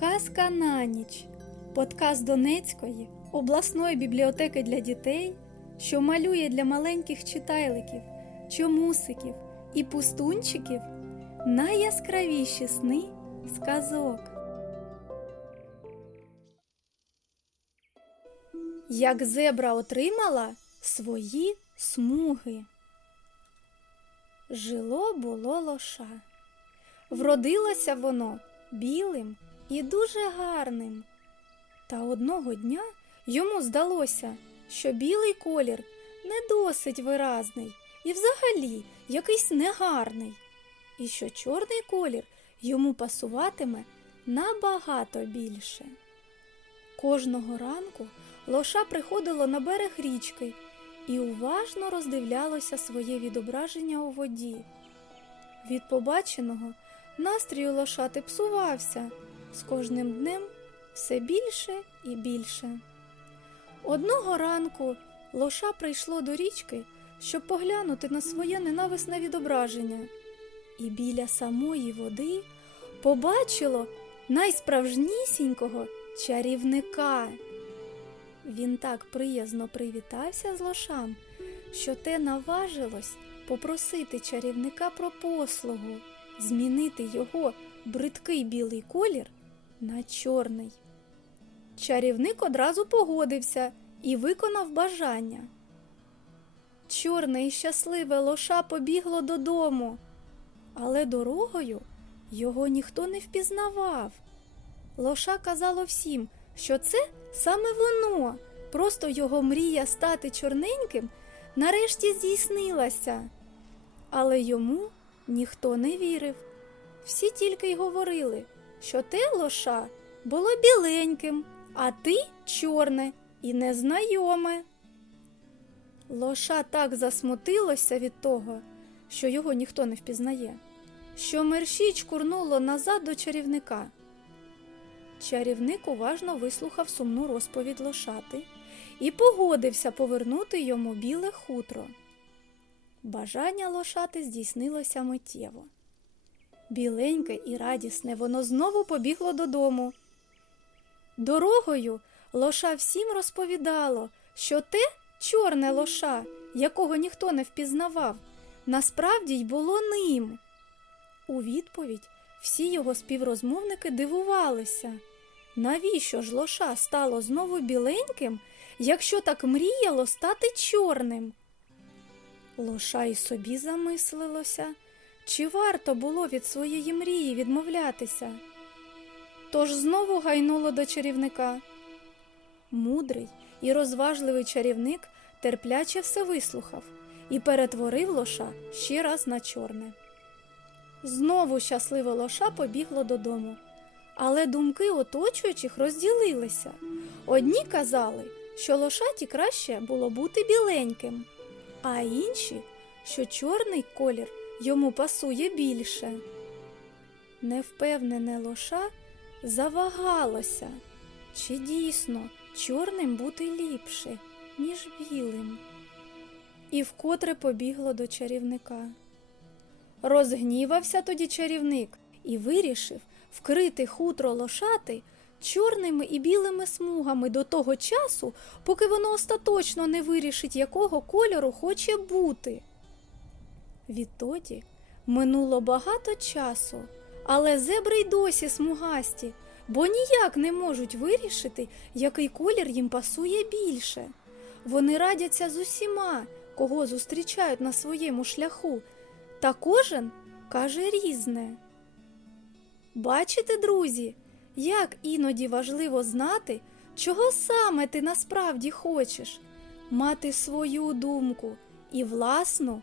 Казка на ніч. Подкаст Донецької обласної бібліотеки для дітей, що малює для маленьких читайликів, чомусиків і пустунчиків найяскравіші сни сказок. Як зебра отримала свої смуги. Жило було лоша. Вродилося воно білим і дуже гарним. Та одного дня йому здалося, що білий колір не досить виразний і взагалі якийсь негарний, і що чорний колір йому пасуватиме набагато більше. Кожного ранку лоша приходило на берег річки і уважно роздивлялося своє відображення у воді. Від побаченого настрій у лошати псувався з кожним днем все більше і більше. Одного ранку лоша прийшло до річки, щоб поглянути на своє ненависне відображення, і біля самої води побачило найсправжнісінького чарівника. Він так приязно привітався з лошам, що те наважилось попросити чарівника про послугу, змінити його бридкий білий колір на чорний. Чарівник одразу погодився і виконав бажання. Чорне і щасливе лоша побігло додому, але дорогою його ніхто не впізнавав. Лоша казало всім, що це саме воно, просто його мрія стати чорненьким нарешті здійснилася. Але йому ніхто не вірив. Всі тільки й говорили, що те лоша було біленьким, а ти чорне і незнайоме. Лоша так засмутилося від того, що його ніхто не впізнає, що мерщій чкурнуло назад до чарівника. Чарівник уважно вислухав сумну розповідь лошати і погодився повернути йому біле хутро. Бажання лошати здійснилося миттєво. Біленьке і радісне воно знову побігло додому. Дорогою лоша всім розповідало, що те чорне лоша, якого ніхто не впізнавав, насправді й було ним. У відповідь всі його співрозмовники дивувалися. Навіщо ж лоша стало знову біленьким, якщо так мріяло стати чорним? Лоша й собі замислилося, чи варто було від своєї мрії відмовлятися. Тож знову гайнуло до чарівника. Мудрий і розважливий чарівник терпляче все вислухав і перетворив лоша ще раз на чорне. Знову щасливе лоша побігло додому. Але думки оточуючих розділилися. Одні казали, що лошаті краще було бути біленьким, а інші, що чорний колір йому пасує більше. Невпевнене лоша завагалося, чи дійсно чорним бути ліпше, ніж білим, і вкотре побігло до чарівника. Розгнівався тоді чарівник і вирішив вкрити хутро лошати чорними і білими смугами до того часу, поки воно остаточно не вирішить, якого кольору хоче бути. Відтоді минуло багато часу, але зебри й досі смугасті, бо ніяк не можуть вирішити, який колір їм пасує більше. Вони радяться з усіма, кого зустрічають на своєму шляху, та кожен каже різне. Бачите, друзі, як іноді важливо знати, чого саме ти насправді хочеш, мати свою думку і власну